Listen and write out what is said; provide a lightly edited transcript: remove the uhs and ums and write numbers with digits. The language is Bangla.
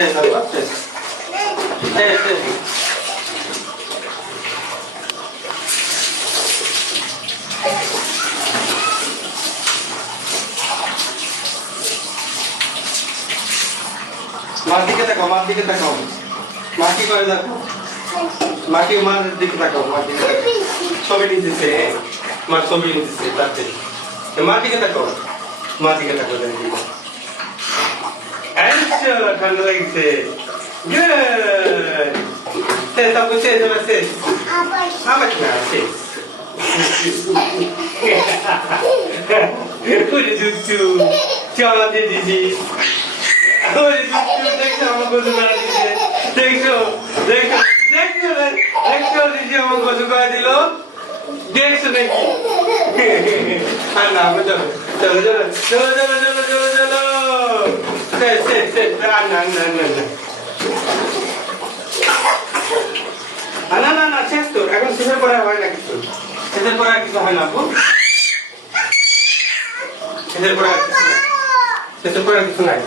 মার দিকে তাকাও, মার দিকে তাকাও। মা কি করে দেখো, মাকে মার দিকে তাকাও, মার দিকে তাকাও। ছবি নিতেছে, মার ছবি নিতেছে তাতে। মার দিকে তাকাও, মার দিকে তাকাও। আচ্ছা, ঠান্ডা লাগছে। গুড। তারপর শেষ হবে, শেষ। আবার না, শেষ। ওরে জুচু, চলা দিয়ে দিদি। ওরে জুচু, দেখছো আমার গোসল করা দিচ্ছে। দেখছো, দেখছো, দেখছো, দেখছো দিদি আমার গোসল করা দিল। দেখছো নাকি? আর না, চলো, চলো, চলো, চলো, চলো, চলো, চলো, চলো। শেষ, শেষ, শেষ। আর না, না, না, না। না, না, না, শেষ তো। এখন শেষের পরে হয় না কিছু। শেষের পরে আর কিছু হয় না, আপু। শেষের পরে আর কিছু নাই। শেষের পরে আর কিছু নাই।